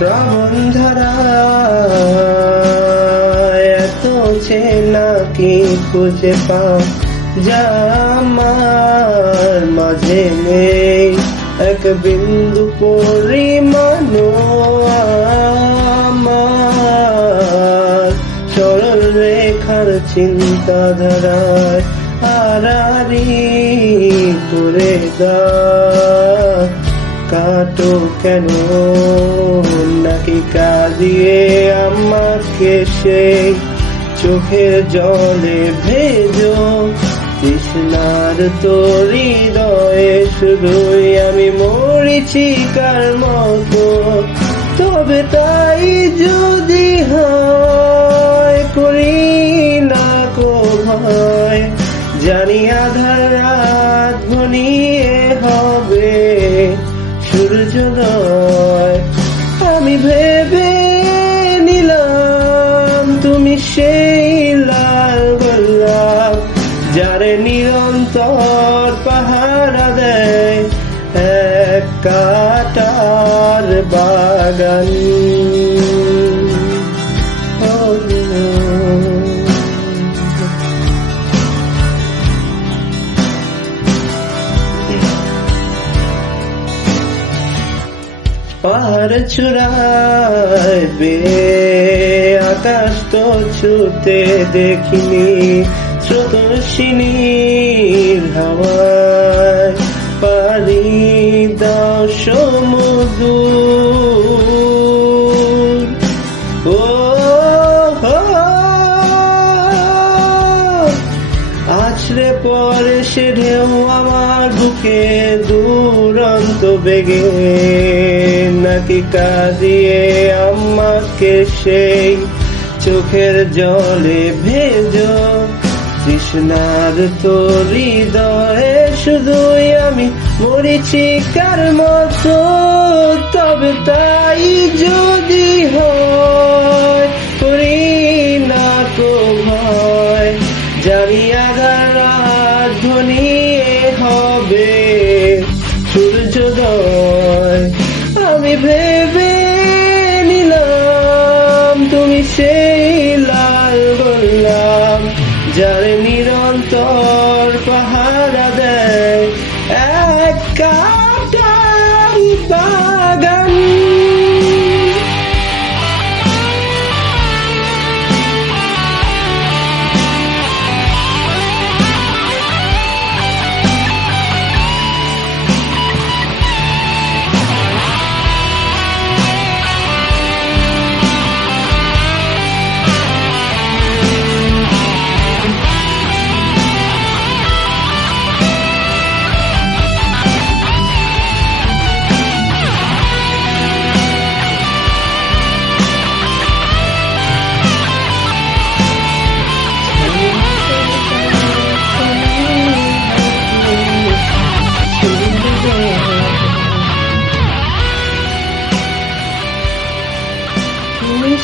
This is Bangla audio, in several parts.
শ্রাবণ ধারা এত চেনা কি খুঁজে পাও যা আমার মাঝে নেই এক বিন্দু পরিমাণ আমার সরল রেখার চিন্তাধারায় আড়াআড়ি করে দাও কাটো কেন নাকি কাঁদিয়ে আমাকে সেই চোখের জলে ভেজো তৃষ্ণার তোর হৃদয়ে শুধুই আমি মরীচিকার মতো তবে তাই যদি হয় করি না কো ভয় জানি আধার রাত ঘনিয়ে হবে সূর্যোদয় আমি ভেবে নিলাম তুমি সেই লাল গোলাপ যারে নিরন্তর পাহারা দেয় এক কাঁটার বাগান পাহাড় চূড়ায় বে আকাশ তো ছুতে দেখিনি স্রোতস্বিনীর হাওয়ায় পারি দাও সমুদ্র ও আছড়ে পড়ে সে ঢেউ আমার বুকে দুরন্ত বেগে নাকি কাঁদিয়ে আমাকে সেই চোখের জলে ভেজো তৃষ্ণার তোর হৃদয়ে শুধুই আমি মরীচিকার মতো তবে তাই যদি হয় করি না কো ভয় জানি আধার রাত ঘনিয়ে হবে সূর্যোদয় আমি ভেবে নিলাম তুমি সেই লাল গোলাপ যার নিরন্তর পাহারা দেয় এক কাঁটার বাগান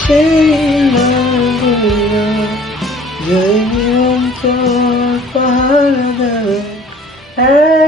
সেই লাল গোলাপ যার নিরন্তর পাহারা দেয়